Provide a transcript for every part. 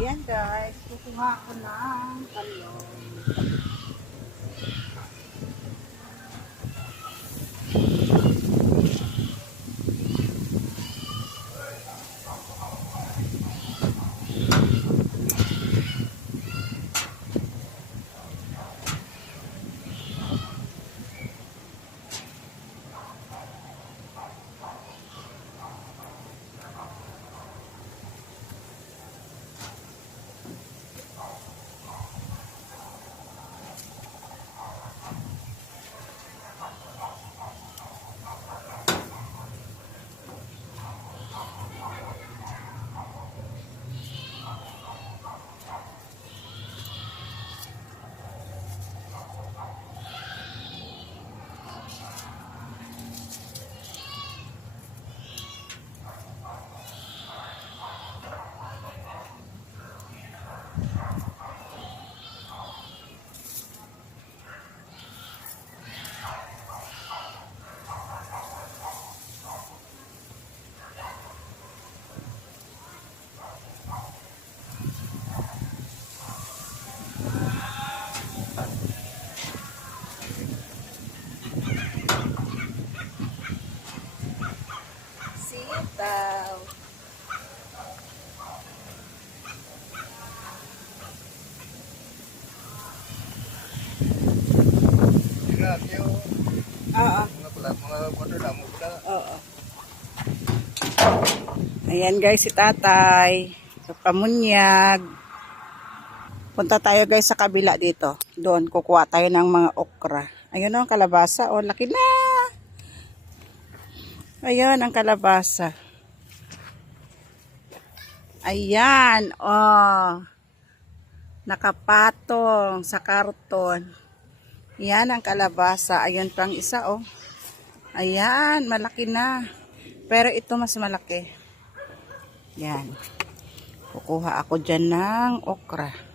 Ayan guys, kukuha ko ng talong. Sitaw. Oo. Oo. Ayan guys, si tatay. Sa Pamunyag. Punta tayo guys sa kabila dito. Doon, kukuha tayo ng mga okra. Ayun o, ang kalabasa. O, laki na. Ayun, ang kalabasa. Ayan, o. Nakapatong sa karton. Yan ang kalabasa. Ayun pang isa, o. Ayan, malaki na. Pero ito mas malaki. Yan. Kukuha ako dyan ng okra.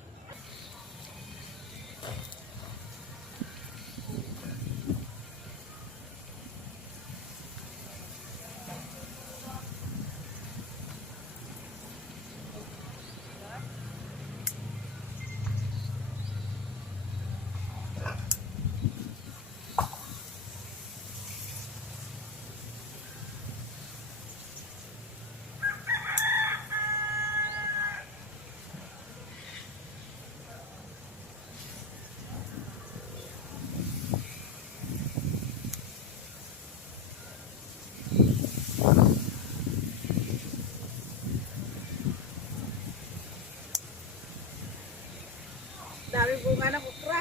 Dami bunga ng okra.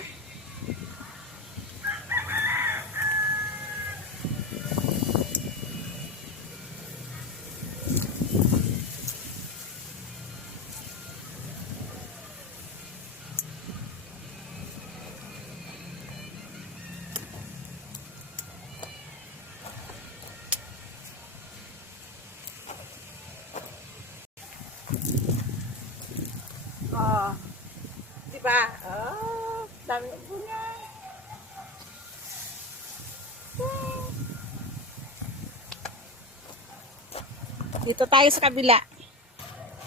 Oh. Diba? Oh, dami ng bunga. Dito tayo sa kabila.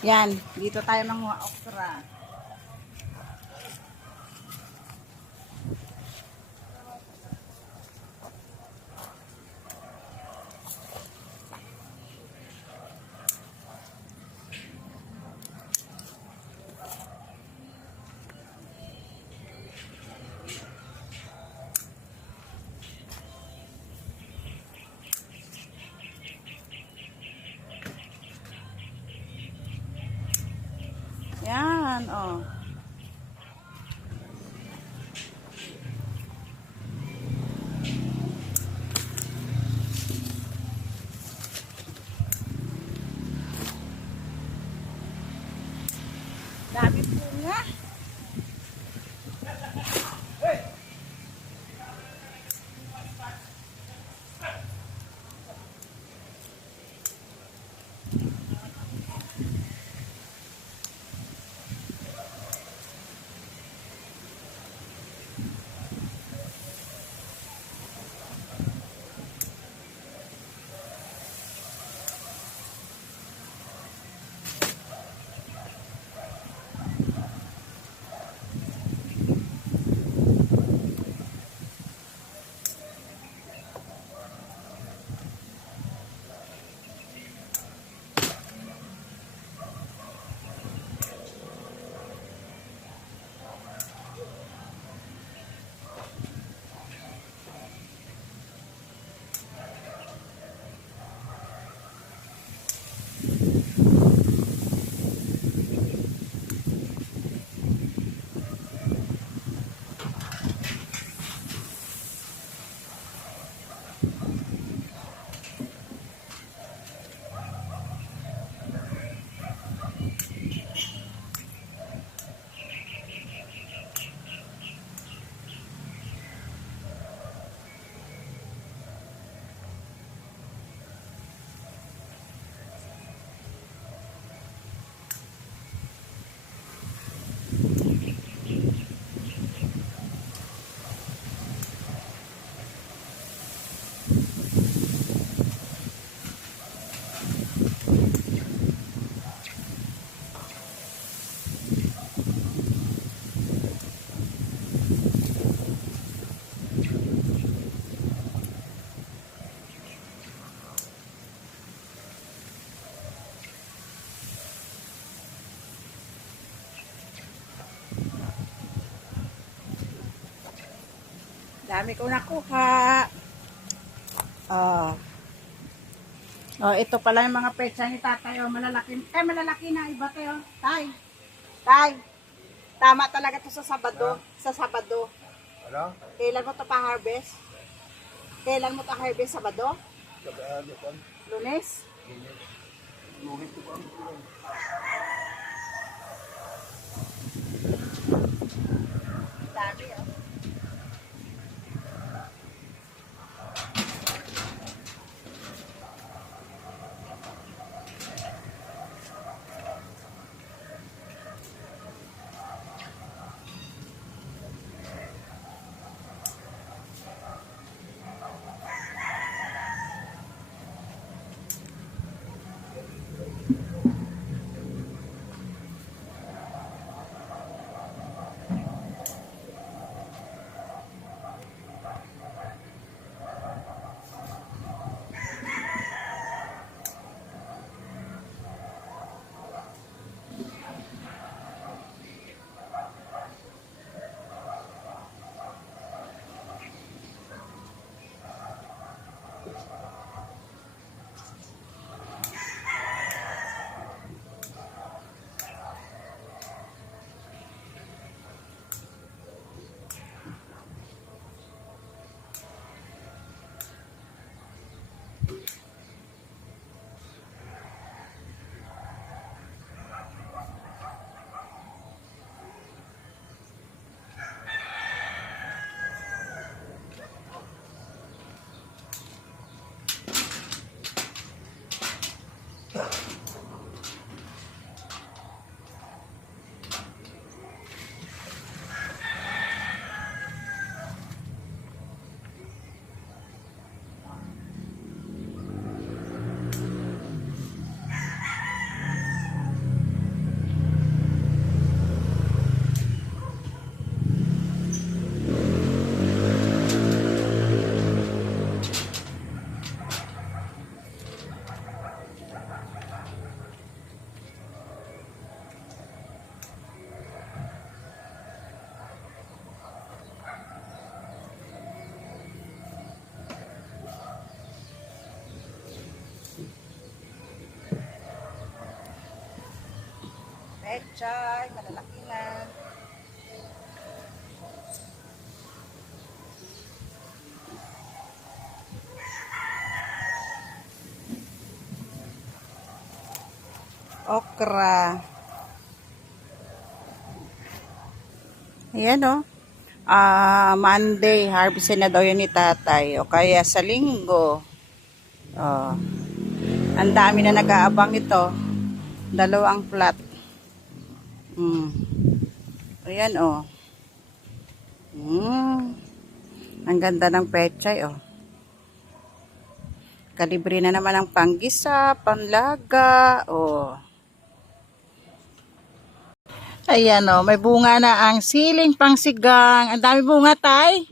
Yan, dito tayo manguha okra. Yan, oh. Dami bunga. Dami ko nakuha. Oh. Oh, ito pala yung mga petsa ni tatay. Oh, malalaki. Malalaki na iba tayo. Tay. Tay. Tama talaga to sa Sabado. Sa Sabado. Ano? Kailan mo to pa-harvest? Kailan mo pa-harvest? Sabado? Lunes? Lunes ko pa. Dami, oh. Pechay, malalaki na. Okra. Ayan, oh. Monday, harvestin na daw yun ni tatay. O kaya sa linggo. Oh. Ang dami na nag-aabang ito. 2 flat. Ayan, oh. Ang ganda ng pechay, oh. Kalibre na naman ang panggisa, panlaga, oh. Ayan, oh. May bunga na ang siling pangsigang. Ang dami bunga, tay.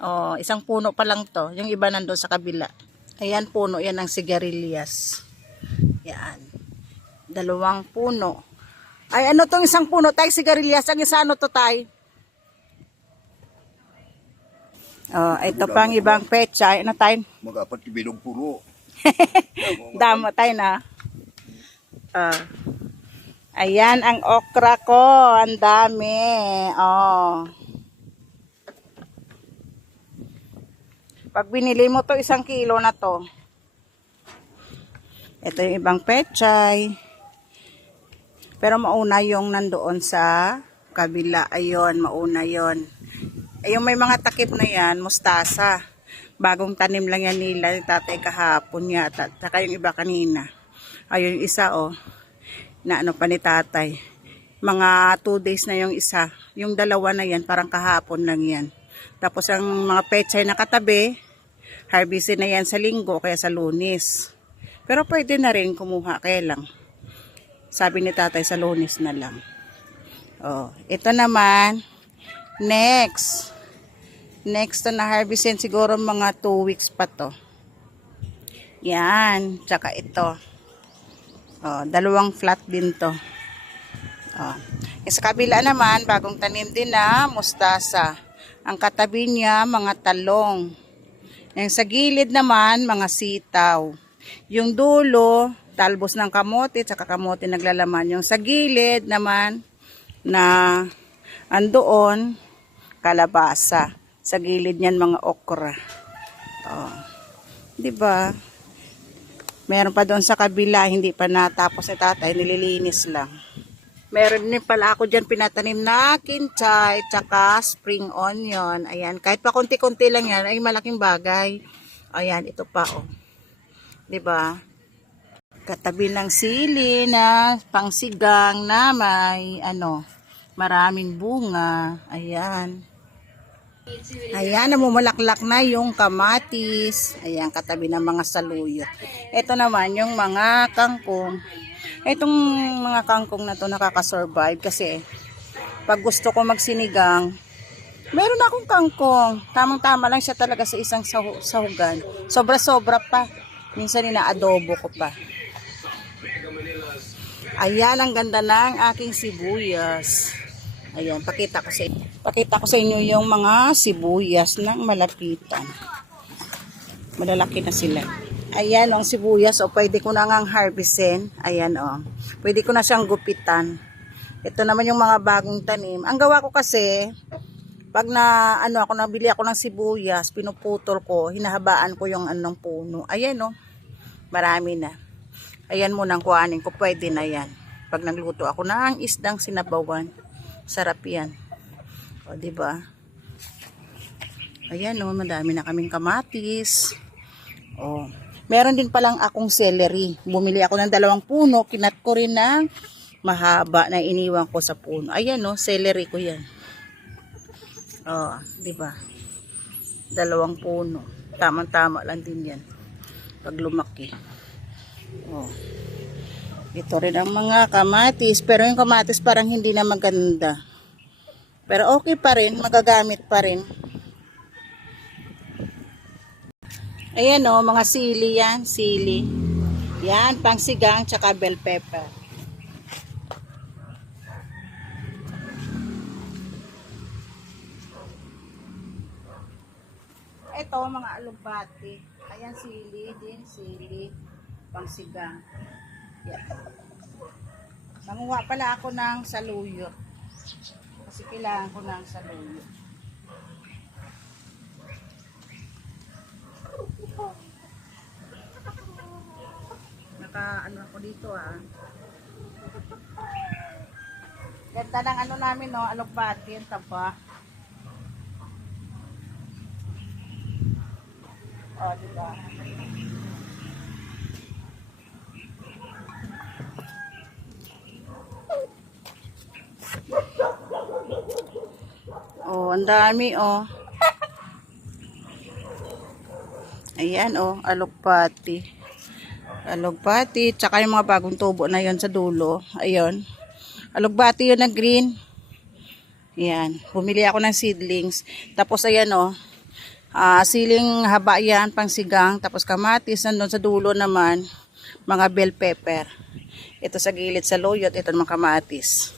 Oh, isang puno pa lang to. Yung iba nandun sa kabila. Ayan, puno yan ng sigarilyas. Yan. 2 puno. Ay, ano tong isang puno, tay? Sigarilyas. Ang isa, ano to, tay? Oh, ito pang ibang pechay. Ano, tay? Mag-apat bilog puro. Damo, tay, na. Ayan, ang okra ko. Ang dami. Oh. Pag binili mo to, 1 kilo na to. Ito yung ibang pechay. Pero mauna yung nandoon sa kabila. Ayun, mauna yon. Ayun, may mga takip na yan, mustasa. Bagong tanim lang yan nila, tatay kahapon yata. Saka yung iba kanina. Ayun, yung isa, oh. Na ano pa ni tatay. Mga 2 days na yung isa. Yung 2 na yan, parang kahapon lang yan. Tapos ang mga pechay na katabi, harvestin na yan sa linggo, kaya sa Lunes. Pero pwede na rin kumuha, kaya lang. Sabi ni tatay sa Lunes na lang. Oh, ito naman, next to na harvestin siguro mga 2 weeks pa to. Yan, tsaka ito. Oh, 2 flat din to. Oh. Sa kabila naman, bagong tanim din na mustasa. Ang katabi niya, mga talong. Yung sa gilid naman, mga sitaw. Yung dulo, talbos ng kamote, tsaka kamote naglalaman. Yung sa gilid naman, na andoon, kalabasa. Sa gilid niyan, mga okra. Oh. Diba? Meron pa doon sa kabila, hindi pa natapos ni tatay, nililinis lang. Meron din pala ako dyan pinatanim na kinchay, tsaka spring onion. Ayan, kahit pa konti-konti lang yan, ay malaking bagay. Ayan, ito pa oh. Diba? Katabi ng sili na pangsigang na may maraming bunga. Ayan. Ayan, namumulaklak na yung kamatis. Ayan, katabi ng mga saluyot. Ito naman yung mga kangkong. Itong mga kangkong na to nakaka-survive kasi pag gusto ko magsinigang, meron akong kangkong. Tamang-tama lang siya talaga sa isang sahugan. Sobra-sobra pa. Minsan ina-adobo ko pa. Ayan, ang ganda ng aking sibuyas. Ayan, pakita ko sa inyo yung mga sibuyas ng malapitan. Malalaki na sila. Ayan, ang sibuyas, pwede ko na ngang harvestin. Ayan, pwede ko na siyang gupitan. Ito naman yung mga bagong tanim. Ang gawa ko kasi, pag nabili ako ng sibuyas, pinuputol ko, hinahabaan ko yung anong puno. Ayan, marami na. Ayan muna ang kuhanin ko, pwede na yan. Pag nagluto ako ng isdang sinabawan, sarap yan. O, diba? Ayan, madami na kaming kamatis. O, meron din palang akong celery. Bumili ako ng 2 puno. Kinat ko rin ng mahaba na iniwan ko sa puno. Ayan, celery ko yan. O, diba? 2 puno. Tamang-tama lang din yan. Pag lumaki. O. Ito rin ang mga kamatis. Pero yung kamatis parang hindi na maganda. Pero okay pa rin. Magagamit pa rin. Ayan mga sili yan. Sili. Yan, pangsigang tsaka bell pepper. Ito, mga alugbati. Ayan, sili din. Sili. Pangsigang. Yan. Nanguha pala ako ng saluyot. Kasi kailangan ko ng saluyot. Ako dito Ganda ng namin alugbati, yung taba. Diba? Ang dami Ayan alugbati. Alugbati, tsaka yung mga bagong tubo na yon sa dulo. Ayun. Alugbati yun na green. Ayan. Bumili ako ng seedlings. Tapos ayan siling haba yan, pangsigang. Tapos kamatis, nandun sa dulo naman, mga bell pepper. Ito sa gilid sa loyot, ito naman kamatis.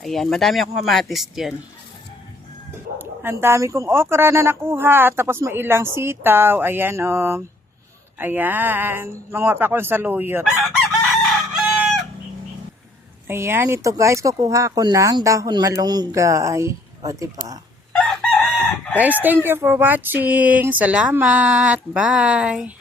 Ayan, madami akong kamatis dyan. Ang dami kong okra na nakuha. Tapos may ilang sitaw. Ayan Ayan. Manguha pa ako sa luyot. Ayan, ito guys. Kukuha ako ng dahon malunggay. Diba? Guys, thank you for watching. Salamat. Bye.